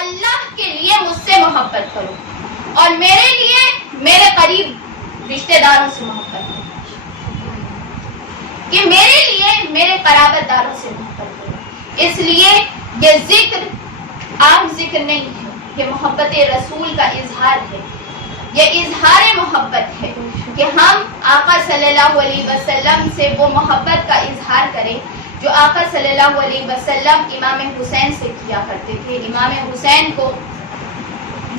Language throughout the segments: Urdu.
اللہ کے لیے مجھ سے محبت کرو اور میرے لیے میرے قریب رشتہ داروں سے محبت کرو، کہ میرے لیے میرے قرابت داروں سے محبت کرو۔ اس لیے یہ ذکر عام ذکر نہیں ہے، یہ محبت رسول کا اظہار ہے، یہ اظہار محبت ہے کہ ہم آقا صلی اللہ علیہ وسلم سے وہ محبت کا اظہار کریں جو آقا صلی اللہ علیہ وسلم امام حسین سے کیا کرتے تھے۔ امام حسین کو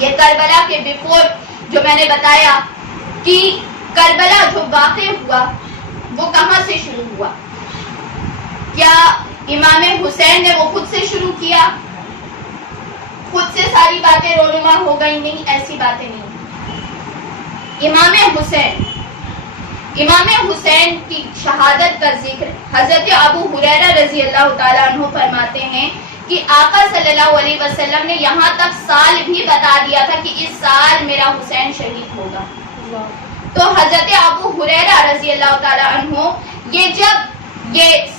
یہ کربلا کے بیفور جو میں نے بتایا کہ کربلا جو واقع ہوا وہ کہاں سے شروع ہوا؟ کیا امام حسین نے وہ خود سے شروع کیا؟ خود سے ساری باتیں رونما ہو گئی؟ نہیں، ایسی باتیں نہیں۔ امام حسین کی شہادت کا ذکر حضرت ابو ہریرہ رضی اللہ تعالیٰ عنہ فرماتے ہیں کہ آقا صلی اللہ علیہ وسلم نے یہاں تک سال بھی بتا دیا تھا کہ اس سال میرا حسین شہید ہوگا۔ تو حضرت ابو ہریرہ رضی اللہ تعالیٰ عنہ یہ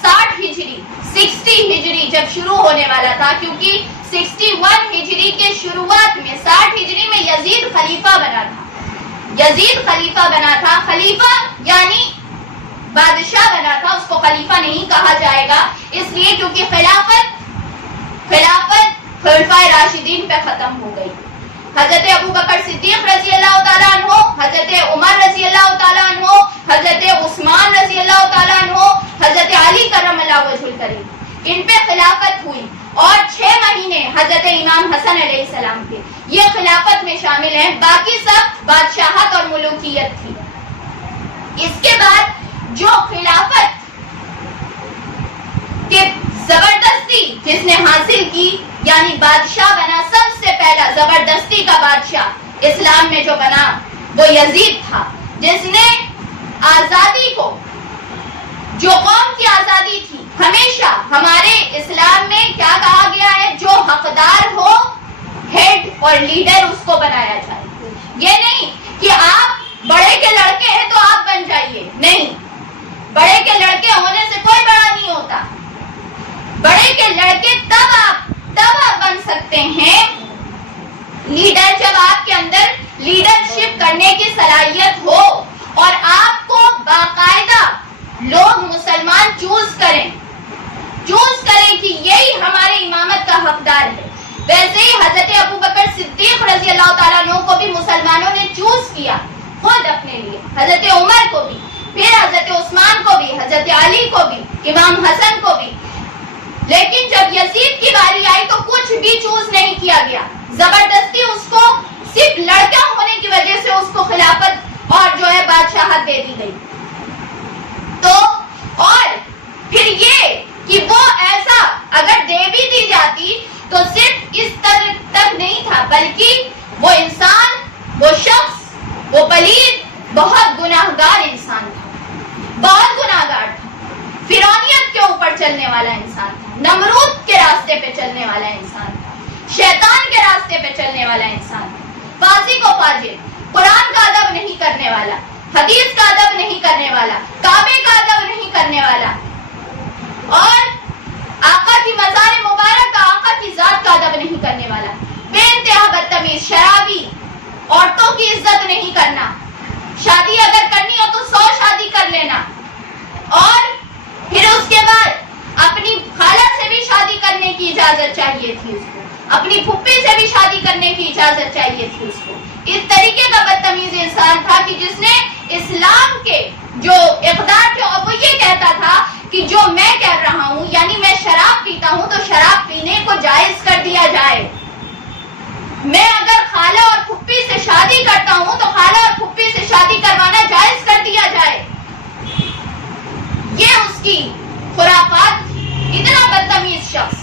60 ہجری 60 ہجری جب شروع ہونے والا تھا، کیونکہ 61 ہجری کے شروعات میں 60 ہجری میں یزید خلیفہ بنا تھا۔ یزید خلیفہ بنا تھا، خلیفہ یعنی بادشاہ بنا تھا، اس کو خلیفہ نہیں کہا جائے گا اس لیے کیونکہ خلافت خلفائے راشدین پہ ختم ہو گئی۔ حضرت ابو بکر صدیق رضی اللہ تعالیٰ عنہ، حضرت عمر رضی اللہ تعالیٰ عنہ، حضرت عثمان رضی اللہ تعالیٰ عنہ، حضرت علی کرم اللہ وجہ الکریم، ان پہ خلافت ہوئی، اور 6 مہینے حضرت امام حسن علیہ السلام کے، یہ خلافت میں شامل ہیں، باقی سب بادشاہت اور ملوکیت تھی۔ اس کے بعد جو خلافت کے زبردستی جس نے حاصل کی، یعنی بادشاہ بنا، سب سے پہلا زبردستی کا بادشاہ اسلام میں جو بنا وہ یزید تھا، جس نے آزادی کو، جو قوم کی آزادی تھی، ہمیشہ ہمارے اسلام میں کیا کہا گیا ہے؟ جو حقدار ہو ہیڈ اور لیڈر اس کو بنایا جائے۔ یہ نہیں کہ آپ بڑے کے لڑکے ہیں تو آپ بن جائیے، نہیں، بڑے کے لڑکے ہونے سے کوئی بڑا نہیں ہوتا۔ بڑے کے لڑکے تب آپ بن سکتے ہیں لیڈر جب آپ کے اندر لیڈرشپ کرنے کی صلاحیت ہو اور آپ کو باقاعدہ لوگ مسلمان چوز کریں کہ یہی ہمارے امامت کا حقدار ہے۔ ویسے ہی حضرت ابو بکر صدیق رضی اللہ تعالیٰ عنہ کو بھی مسلمانوں نے چوز کیا خود اپنے لیے، حضرت عمر کو بھی، پھر حضرت عثمان کو بھی، حضرت علی کو بھی، امام حسن کو بھی۔ لیکن جب یزید کی باری آئی تو کچھ بھی چوز نہیں کیا گیا، زبردستی اس کو صرف لڑکا ہونے کی وجہ سے اس کو خلافت اور جو ہے بادشاہت دے دی گئی۔ تو اور پھر یہ کہ وہ ایسا اگر دے بھی دی جاتی تو صرف اس تک نہیں تھا، بلکہ وہ انسان، وہ شخص، وہ پلید بہت گناہگار انسان تھا، بہت گناہگار تھا، فرعونیت کے اوپر چلنے والا انسان تھا، نمرود کے راستے پہ چلنے والا انسان تھا، شیطان کے راستے پہ چلنے والا انسان تھا، فاسق و فاجر، قرآن کا ادب نہیں کرنے والا، حدیث کا ادب نہیں کرنے والا، کعبے کا ادب نہیں کرنے والا، اور آقا کی مزار مبارک کا، آقا کی ذات کا ادب نہیں کرنے والا، بے انتہا بدتمیز، شرابی، عورتوں کی عزت نہیں کرنا، شادی اگر کرنی ہو تو 100 شادی کر لینا، اور پھر اس کے بعد اپنی خالہ سے بھی شادی کرنے کی اجازت چاہیے تھی اس کو، اپنی پھپھی سے بھی شادی کرنے کی اجازت چاہیے تھی اس کو۔ اس طریقے کا بدتمیز انسان تھا کہ جس نے اسلام کے جو اقدار تھے اور وہ یہ کہتا تھا کہ جو میں کہہ رہا ہوں، یعنی میں شراب پیتا ہوں تو شراب پینے کو جائز کر دیا جائے، میں اگر خالہ اور پھپھی سے شادی کرتا ہوں تو خالہ اور پھپھی سے شادی کروانا جائز کر دیا جائے۔ یہ اس کی خرافات تھی۔ اتنا بدتمیز شخص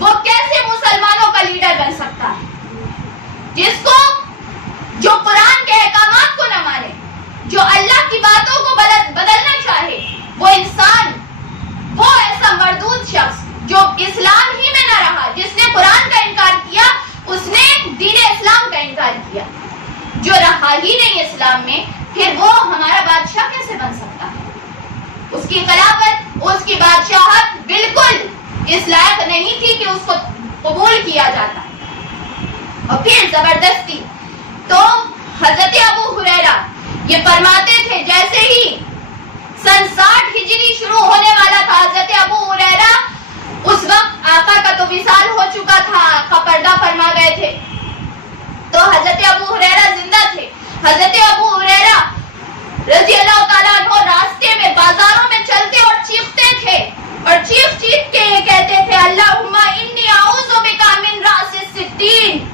وہ کیسے مسلمانوں کا لیڈر بن سکتا ہے؟ جس کو جو قرآن کے احکامات کو نہ مانے، جو اللہ کی باتوں کو بدلنا چاہے، وہ انسان، وہ ایسا مردود شخص جو اسلام ہی میں نہ رہا، جس نے قرآن کا انکار کیا، اس نے دین اسلام کا انکار کیا، جو رہا ہی نہیں اسلام میں، پھر وہ ہمارا بادشاہ کیسے بن سکتا ہے؟ اس کی خلافت، اس کی بادشاہت بالکل اس لائق نہیں تھی کہ اس کو قبول کیا جاتا۔ اور پھر زبردستی. تو حضرت ابو ہریرہ یہ فرماتے تھے جیسے ہی سن 60 ہجری شروع ہونے والا تھا، حضرت ابو ہریرہ اس وقت آقا کا تو وصال ہو چکا تھا، آقا پردہ فرما گئے تھے، تو حضرت ابو ہریرہ زندہ تھے. حضرت ابو ہریرہ رضی اللہ تعالیٰ عنہ راستے میں بازاروں میں چلتے اور چیختے تھے، اور چیخ کے یہ کہتے تھے اللہم انی اعوذ بک من رأس الستین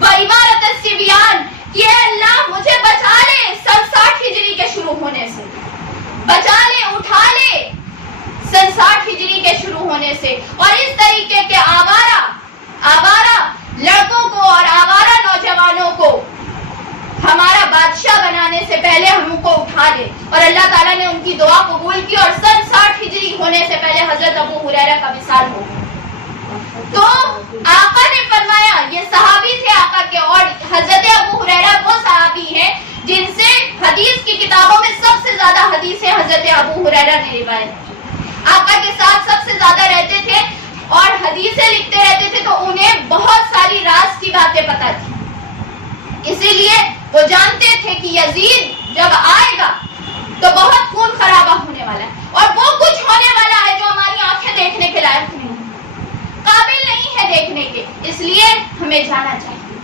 و امارت الصبیان، کہ اے اللہ مجھے بچا لے سن 60 ہجری کے شروع ہونے سے، بچا لے، اٹھا لے سن 60 ہجری کے شروع ہونے سے، اور اس طریقے کے آوارہ لڑکوں کو اور آوارہ نوجوانوں کو ہمارا بادشاہ بنانے سے پہلے ہم کو اٹھا لے. اور اللہ تعالیٰ نے ان کی دعا قبول کی اور سن 60 ہجری ہونے سے پہلے حضرت ابو ہریرہ کا وصال ہو گیا. تو آقا نے فرمایا، یہ صحابی تھے آقا کے، اور حضرت ابو ہریرہ وہ صحابی ہیں جن سے حدیث کی کتابوں میں سب سے زیادہ حدیثیں حضرت ابو ہریرہ نے روایت کی. آقا کے ساتھ سب سے زیادہ رہتے تھے اور حدیثیں لکھتے رہتے تھے، تو انہیں بہت ساری راز کی باتیں پتہ تھی. اسی لیے وہ جانتے تھے کہ یزید جب آئے گا تو بہت خون خرابہ ہونے والا ہے، اور وہ کچھ ہونے والا ہے جو ہماری آنکھیں دیکھنے کے لائق نہیں ہے، قابل نہیں ہے دیکھنے کے. اس لیے ہمیں جانا چاہیے.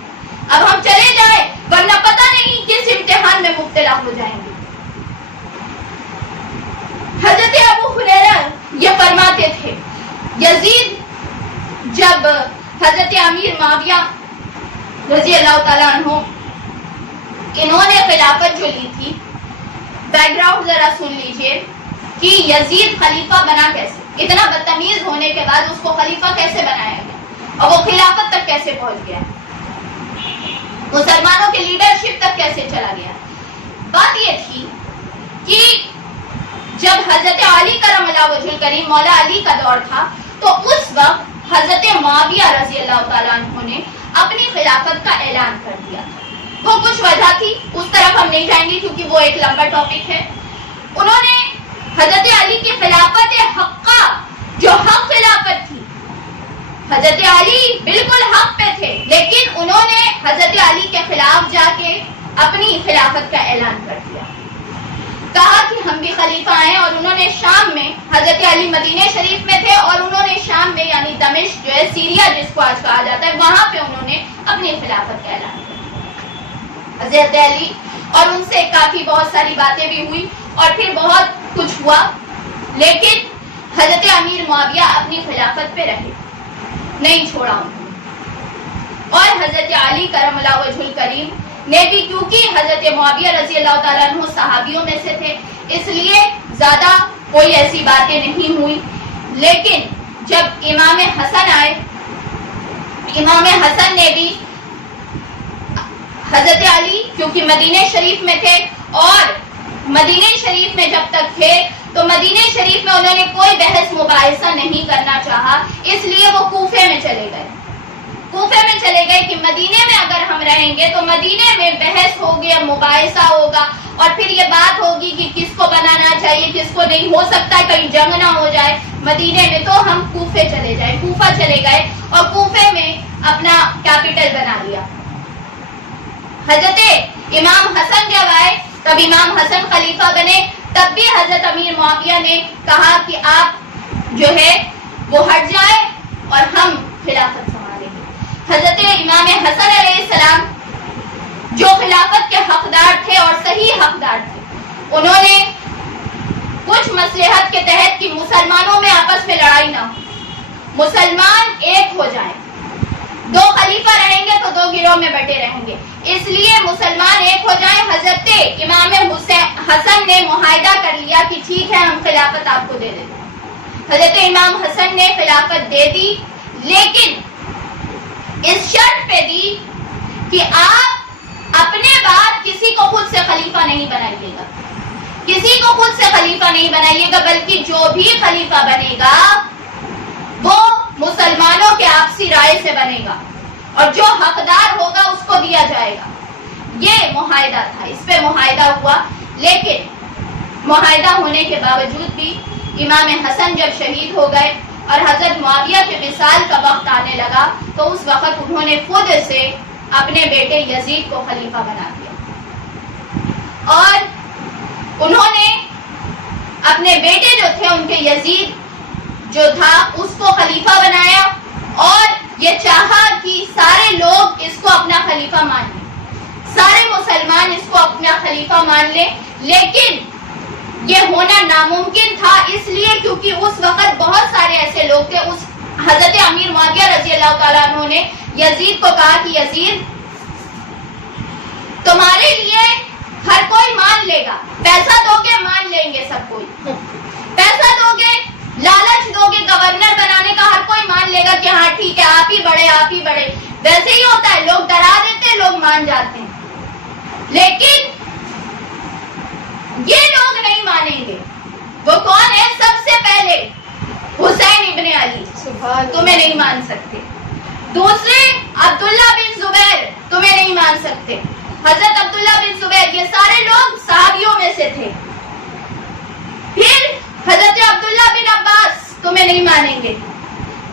اب ہم چلے جائیں ورنہ پتہ نہیں کس امتحان میں مبتلا ہو جائیں گے. حضرت ابو ہریرہ یہ فرماتے تھے یزید جب حضرت امیر معاویہ رضی اللہ تعالیٰ عنہ انہوں نے خلافت جو لی تھی، بیک گراؤنڈ ذرا سن لیجئے کہ یزید خلیفہ بنا کیسے، اتنا بدتمیز ہونے کے بعد اس کو خلیفہ کیسے بنایا گیا اور وہ خلافت تک کیسے پہنچ گیا، مسلمانوں کے لیڈرشپ تک کیسے چلا گیا. بات یہ تھی کہ جب حضرت علی کرم اللہ وجہ الکریم مولا علی کا دور تھا، تو اس وقت حضرت معاویہ رضی اللہ تعالیٰ عنہ نے اپنی خلافت کا اعلان کر دیا تھا. وہ کچھ وجہ تھی، اس طرف ہم نہیں جائیں گے کیونکہ وہ ایک لمبا ٹاپک ہے. انہوں نے حضرت علی کی خلافت حقہ، جو حق خلافت تھی، حضرت علی بالکل حق پہ تھے، لیکن انہوں نے حضرت علی کے خلاف جا کے اپنی خلافت کا اعلان کر دیا. کہا کہ ہم بھی خلیفہ ہیں، اور انہوں نے شام میں، حضرت علی مدینہ شریف میں تھے اور انہوں نے شام میں یعنی دمشق جو ہے سیریا جس کو آج کہا جاتا ہے، وہاں پہ انہوں نے اپنی خلافت کا اعلان کیا حضرت علی. اور ان سے کافی بہت ساری باتیں بھی ہوئی اور پھر بہت کچھ ہوا، لیکن حضرت امیر معاویہ اپنی خلافت پہ رہے، نہیں چھوڑا انہوں. اور حضرت علی کرم اللہ وجہ الکریم نے بھی، کیونکہ حضرت معاویہ رضی اللہ تعالیٰ عنہ صحابیوں میں سے تھے، اس لیے زیادہ کوئی ایسی باتیں نہیں ہوئی. لیکن جب امام حسن آئے، امام حسن نے بھی حضرت علی کیونکہ مدینہ شریف میں تھے، اور مدینہ شریف میں جب تک تھے تو مدینہ شریف میں انہوں نے کوئی بحث مباحثہ نہیں کرنا چاہا، اس لیے وہ کوفے میں چلے گئے. کوفے میں چلے گئے کہ مدینے میں اگر ہم رہیں گے تو مدینے میں بحث ہوگی، مباحثہ ہوگا، اور پھر یہ بات ہوگی کہ کس کو بنانا چاہیے کس کو نہیں، ہو سکتا ہے کہیں جنگ نہ ہو جائے مدینے میں. تو ہم کوفے چلے جائیں. کوفہ چلے گئے اور کوفے میں اپنا کیپٹل بنا لیا. حضرت امام حسن جب آئے تب امام حسن خلیفہ بنے، تب بھی حضرت امیر معاویہ نے کہا کہ آپ جو ہے وہ ہٹ جائیں اور ہم خلافت سنبھالیں گے. حضرت امام حسن علیہ السلام جو خلافت کے حقدار تھے اور صحیح حقدار تھے، انہوں نے کچھ مصلحت کے تحت کہ مسلمانوں میں آپس میں لڑائی نہ ہو، مسلمان ایک ہو جائیں. دو خلیفہ رہیں گے تو دو گروہ میں بٹے رہیں گے، اس لیے مسلمان ایک ہو جائیں. حضرت امام حسن نے معاہدہ کر لیا کہ ٹھیک ہے ہم خلافت آپ کو دے دیتے ہیں. حضرت امام حسن نے خلافت دے دی، لیکن اس شرط پہ دی کہ آپ اپنے بعد کسی کو خود سے خلیفہ نہیں بنائیے گا، کسی کو خود سے خلیفہ نہیں بنائیے گا، بلکہ جو بھی خلیفہ بنے گا وہ مسلمانوں کے آپسی رائے سے بنے گا، اور جو حقدار ہوگا اس کو دیا جائے گا. یہ معاہدہ تھا، اس پہ معاہدہ ہوا. لیکن معاہدہ ہونے کے باوجود بھی امام حسن جب شہید ہو گئے اور حضرت معاویہ کے وصال کا وقت آنے لگا، تو اس وقت انہوں نے خود سے اپنے بیٹے یزید کو خلیفہ بنا دیا، اور انہوں نے اپنے بیٹے جو تھے ان کے یزید جو تھا اس کو خلیفہ بنایا، اور یہ چاہا کہ سارے لوگ اس کو اپنا خلیفہ مان لیں، سارے مسلمان اس کو اپنا خلیفہ مان لیں، لیکن یہ ہونا ناممکن تھا، اس لیے کیونکہ اس وقت بہت سارے ایسے لوگ تھے۔ اس حضرت امیر معاویہ رضی اللہ تعالیٰ عنہ نے یزید کو کہا کہ یزید تمہارے لیے ہر کوئی مان لے گا، پیسہ دو گے مان لیں گے سب کوئی، پیسہ دو گے، لالچ دو گے، گورنر بنانے کا ہر کوئی مان لے گا کہ ہاں ٹھیک ہے آپ ہی بڑھے آپ ہی بڑھے۔ ویسے ہی ہوتا ہے، لوگ ڈرا دیتے لوگ مان جاتے ہیں، لیکن یہ لوگ نہیں مانیں گے۔ وہ کون ہے؟ سب سے پہلے حسین ابن علی، تمہیں نہیں مان سکتے۔ دوسرے عبداللہ بن زبیر، تمہیں نہیں مان سکتے۔ حضرت عبداللہ بن زبیر، یہ سارے لوگ صحابیوں میں سے تھے۔ پھر حضرت عبداللہ بن عباس، تمہیں نہیں مانیں گے۔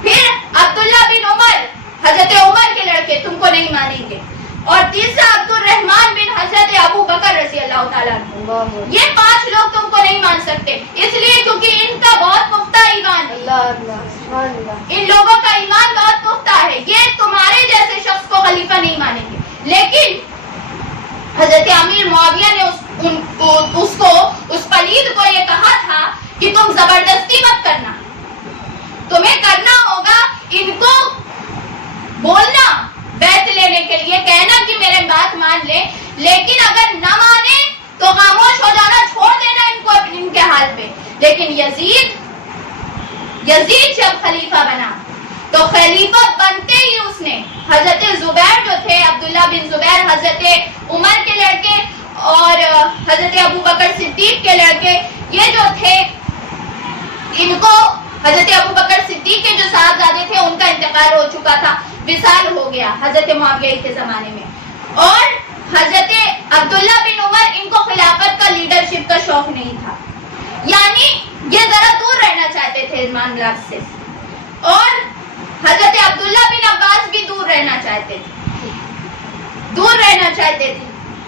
پھر عبداللہ بن عمر، حضرت عمر کے لڑکے، تم کو نہیں مانیں گے۔ اور تیسرا عبد الرحمن بن حضرت ابو بکر رضی اللہ تعالیٰ عنہ، یہ 5 لوگ تم کو نہیں مان سکتے، اس لیے کیونکہ ان کا بہت پختہ ایمان ہے، ان لوگوں کا ایمان بہت پختہ ہے، یہ تمہارے جیسے شخص کو خلیفہ نہیں مانیں گے۔ لیکن حضرت امیر معاویہ نے اس پلید کو یہ کہا تھا کہ تم زبردستی مت کرنا، تمہیں کرنا ہوگا ان کو بولنا، بیعت لینے کے لیے کہنا کہ میرے بات مان لے، لیکن اگر نہ مانے تو خاموش ہو جانا، چھوڑ دینا ان کو ان کے حال پہ۔ لیکن یزید جب خلیفہ بنا تو خلیفہ بنتے ہی اس نے حضرت زبیر جو تھے، عبداللہ بن زبیر، حضرت عمر کے لڑکے اور حضرت ابو بکر صدیق کے لڑکے، یہ جو تھے ان کو حضرت ابو بکر صدیق کے جو صاحبزادے تھے ان کا انتقال ہو چکا تھا، وصال ہو گیا حضرت معاویہ کے زمانے میں، اور حضرت عبداللہ بن عمر ان کو خلافت کا لیڈرشپ کا شوق نہیں تھا، یعنی یہ ذرا دور رہنا چاہتے تھے معاملات سے، اور حضرت عبداللہ بن عباس بھی دور رہنا چاہتے تھے،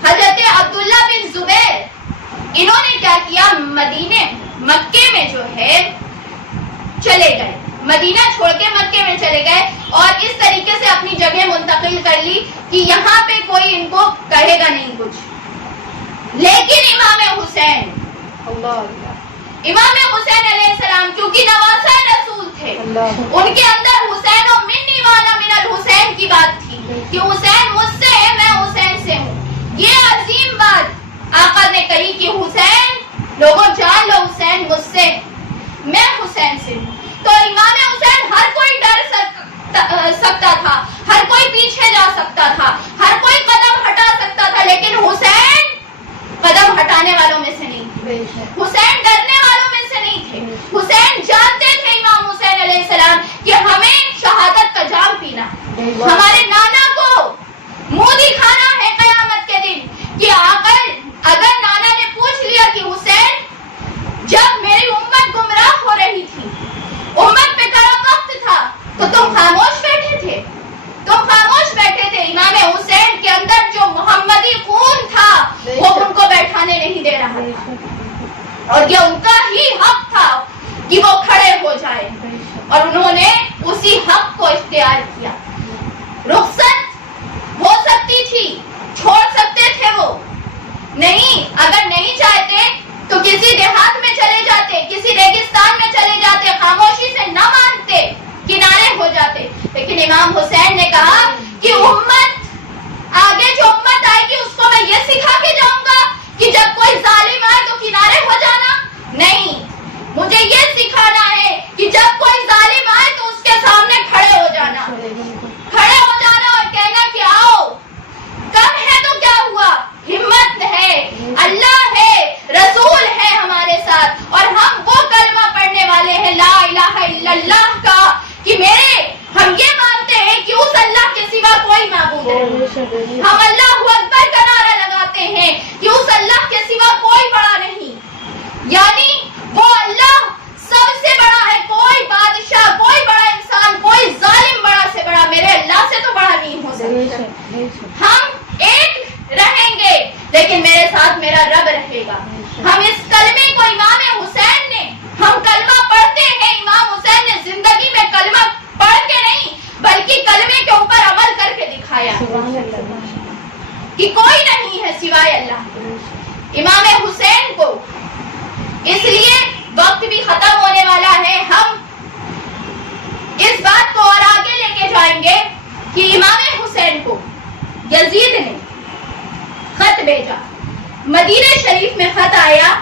حضرت عبداللہ بن زبیر انہوں نے کیا کیا، مکے میں جو ہے چلے گئے، مدینہ چھوڑ کے مکے میں چلے گئے، اور اس طریقے سے اپنی جگہ منتقل کر لی کہ یہاں پہ کوئی ان کو کہے گا نہیں کچھ۔ لیکن امام حسین علیہ السلام کیونکہ نواسہ رسول تھے، ان کے اندر حسین و منی وانا من الحسین کی بات تھی کہ حسین مجھ سے ہے، میں حسین سے ہوں۔ یہ عظیم بات آقا نے کہی کہ حسین، لوگوں جان لو حسین مجھ سے، میں حسین سے ہوں۔ تو امام حسین ہر کوئی ڈر سکتا تھا، ہر کوئی پیچھے جا سکتا تھا، ہر کوئی قدم ہٹا سکتا تھا، لیکن حسین قدم ہٹانے والوں میں سے نہیں تھے، حسین ڈرنے والوں میں سے نہیں تھے۔ حسین جانتے تھے امام حسین علیہ السلام کہ ہمیں شہادت کا جام پینا، ہمارے نانا کو منہ دکھانا ہے قیامت کے دن کہ اگر نانا نے پوچھ لیا کہ حسین جب میری امت گمراہ ہو رہی تھی، امت پہ کڑا وقت تھا، تو تم خاموش بیٹھے تھے، امام حسین کے اندر جو محمدی خون تھا وہ ان کو بیٹھانے نہیں دے رہا تھا، اور یہ ان کا ہی حق تھا کہ وہ کھڑے ہو جائے، اور انہوں نے اسی حق کو اختیار کیا۔ رخصت ہو سکتی تھی، چھوڑ سکتے تھے وہ، نہیں، اگر نہیں چاہتے تو کسی دیہات میں چلے جاتے، کسی ریگستان میں چلے جاتے، خاموشی سے نہ مانتے، کنارے ہو جاتے، لیکن امام حسین نے کہا کہ آگے جو امت آئے گی اس کو میں یہ سکھا کے جاؤں گا کہ جب کوئی ظالم آئے تو کنارے ہو جانا نہیں، مجھے یہ سکھانا ہے کہ جب کوئی ظالم آئے تو اس کے سامنے کھڑے ہو جانا اور کہنا کہ آؤ، کم ہے تو کیا ہوا، ہمت ہے، اللہ ہے، رسول ہے ہمارے ساتھ، اور ہم وہ کلمہ پڑھنے والے ہیں لا الہ الا اللہ کا، کہ ہم یہ مانتے ہیں کہ اس اللہ کے سوا کوئی معبود نہیں، ہم اللہ اکبر کا نعرہ لگاتے ہیں کہ اس اللہ کے سوا کوئی بڑا نہیں، یعنی وہ اللہ سب سے بڑا ہے، کوئی بادشاہ، کوئی بڑا انسان، کوئی ظالم بڑا سے بڑا میرے اللہ سے تو بڑا نہیں ہو سکتا۔ ہم ایک رہیں گے لیکن میرے ساتھ میرا رب رہے گا. ہم اس کلمے کو امام حسین نے، ہم کلمہ پڑھتے ہیں، امام حسین نے زندگی میں کلمہ پڑھ کے نہیں بلکہ کلمے کے اوپر عمل کر کے دکھایا کہ کوئی نہیں ہے سوائے اللہ. امام حسین کو اس لیے وقت بھی ختم ہونے والا ہے، ہم اس بات کو اور آگے لے کے جائیں گے کہ امام حسین کو یزید نے خط بھیجا. مدینہ شریف میں خط آیا،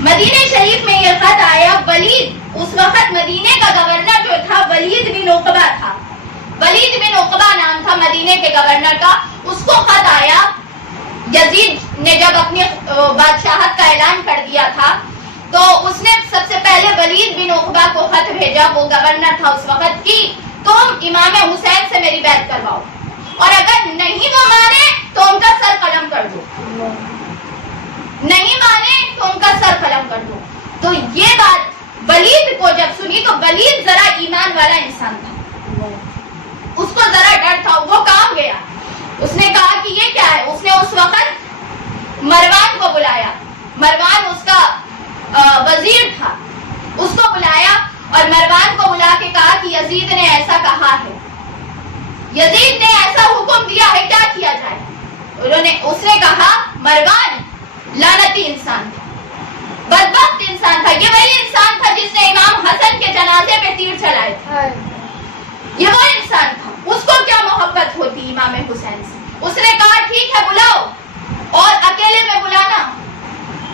مدینہ شریف میں یہ خط آیا. ولید، اس وقت مدینے کا گورنر جو تھا ولید بن عقبہ تھا، ولید بن عقبہ نام تھا مدینے کے گورنر کا. اس کو خط آیا. یزید نے جب اپنی بادشاہت کا اعلان کر دیا تھا تو اس نے سب سے پہلے ولید بن عقبہ کو خط بھیجا، وہ گورنر تھا اس وقت، کی تم امام حسین سے میری بیعت کرواؤ اور اگر نہیں وہ مانے تو ان کا سر قلم کر دو، نہیں مانے تو ان کا سر قلم کر دو. تو یہ بات ولید کو جب سنی تو ولید ذرا ایمان والا انسان تھا، اس کو ذرا ڈر تھا. وہ کام گیا، اس نے کہا کہ یہ کیا ہے. اس نے اس وقت مروان کو بلایا، مروان اس کا وزیر تھا، اس کو بلایا اور مروان کو بلا کے کہا کہ یزید نے ایسا کہا ہے، یزید نے ایسا حکم دیا ہے، کیا کیا جائے. اس نے کہا مروان لعنتی انسان تھا، بدبخت انسان تھا. یہ وہی انسان تھا جس نے امام حسن کے جنازے پہ تیر چلائے تھے، یہ وہ انسان تھا. اس کو کیا محبت ہوتی امام حسین سے. اس نے کہا ٹھیک ہے بلاؤ، اور اکیلے میں بلانا،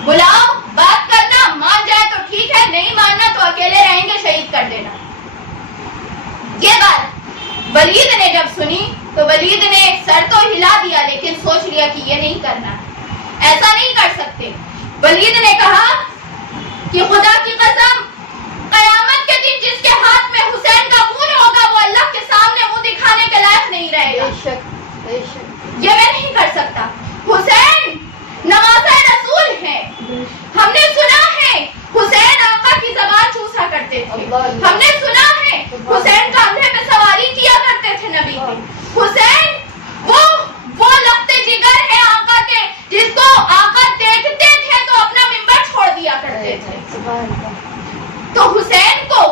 بلاؤ، بات کرنا، مان جائے تو ٹھیک ہے، نہیں ماننا تو اکیلے رہیں گے، شہید کر دینا. یہ بات ولید نے جب سنی تو ولید نے سر تو ہلا دیا لیکن سوچ لیا کہ یہ نہیں کرنا، ایسا نہیں کر سکتے. ولید نے کہا کہ خدا کی قسم، قیامت کے دن جس کے ہاتھ میں حسین کا خون ہوگا وہ اللہ کے سامنے منہ دکھانے کے لائق نہیں رہے گا. یہ میں نہیں کر سکتا. حسین نواسہ رسول ہے، ہم نے سنا ہے حسین آقا کی زبان چوسا کرتے تھے، ہم نے سنا ہے حسین کاندھے میں سواری کیا کرتے تھے نبی کی. حسین وہ لختے جگر ہے آقا کے، جس کو آقا دیکھتے تھے تو اپنا منبر چھوڑ دیا کرتے تھے. تو حسین کو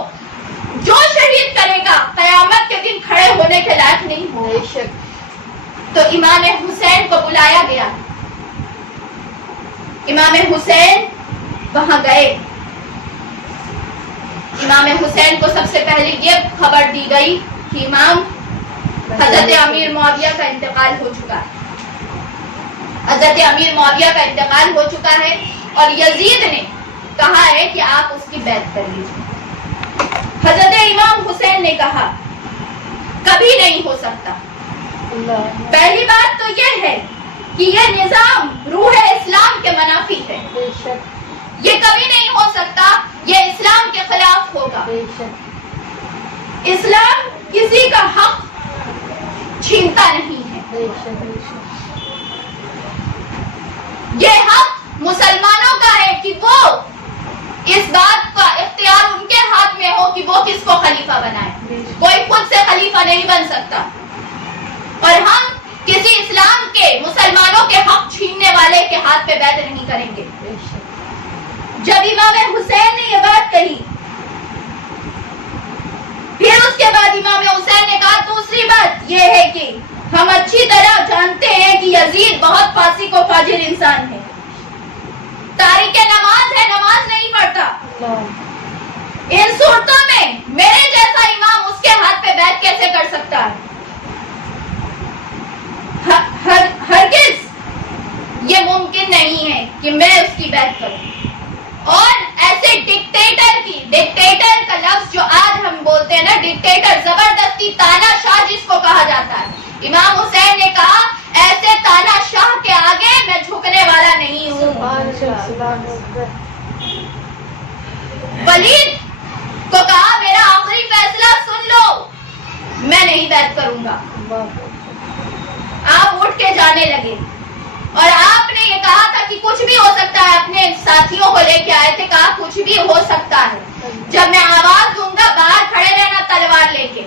جو شہید کرے گا قیامت کے دن کھڑے ہونے کے لائق نہیں ہوگا. تو امام حسین کو بلایا گیا، امام حسین وہاں گئے. امام حسین کو سب سے پہلے یہ خبر دی گئی کہ امام حضرت امیر معاویہ کا انتقال ہو چکا ہے، حضرت امیر معاویہ کا انتقال ہو چکا ہے اور یزید نے کہا ہے کہ آپ اس کی بیعت کر لیجیے. حضرت امام حسین نے کہا کبھی نہیں ہو سکتا. پہلی بات تو یہ ہے کہ یہ نظام روح اسلام کے منافی ہے، یہ کبھی نہیں ہو سکتا، یہ اسلام کے خلاف ہوگا. اسلام کسی کا حق چھینتا نہیں ہے، یہ حق مسلمانوں کا ہے کہ وہ اس بات کا اختیار ان کے ہاتھ میں ہو کہ وہ کس کو خلیفہ بنائے. کوئی خود سے خلیفہ نہیں بن سکتا اور ہم کسی اسلام کے مسلمانوں کے حق چھیننے والے کے ہاتھ پہ بیعت نہیں کریں گے. جب امام حسین نے یہ بات کہی پھر اس کے بعد امام حسین نے کہا دوسری بات یہ ہے کہ ہم اچھی طرح جانتے ہیں کہ یزید بہت فاسق و فاجر انسان ہے، تارک نماز ہے، نماز نہیں پڑھتا. ان صورتوں میں میرے جیسا امام اس کے ہاتھ پہ بیعت کیسے کر سکتا ہے؟ ہرگز یہ ممکن نہیں ہے کہ میں اس کی بیعت کروں. اور ایسے ڈکٹیٹر کا لفظ جو آج ہم بولتے ہیں نا، ڈکٹیٹر، زبردستی تانا شاہ جس کو کہا جاتا ہے، امام حسین نے کہا ایسے تانا شاہ کے آگے میں جھکنے والا نہیں ہوں. ولید کو کہا میرا آخری فیصلہ سن لو، میں نہیں بیعت کروں گا. آپ اٹھ کے جانے لگے اور آپ نے یہ کہا تھا کہ کچھ بھی ہو سکتا ہے. اپنے ساتھیوں کو لے کے آئے تھے، کہا کچھ بھی ہو سکتا ہے، جب میں آواز دوں گا باہر کھڑے رہنا تلوار لے کے.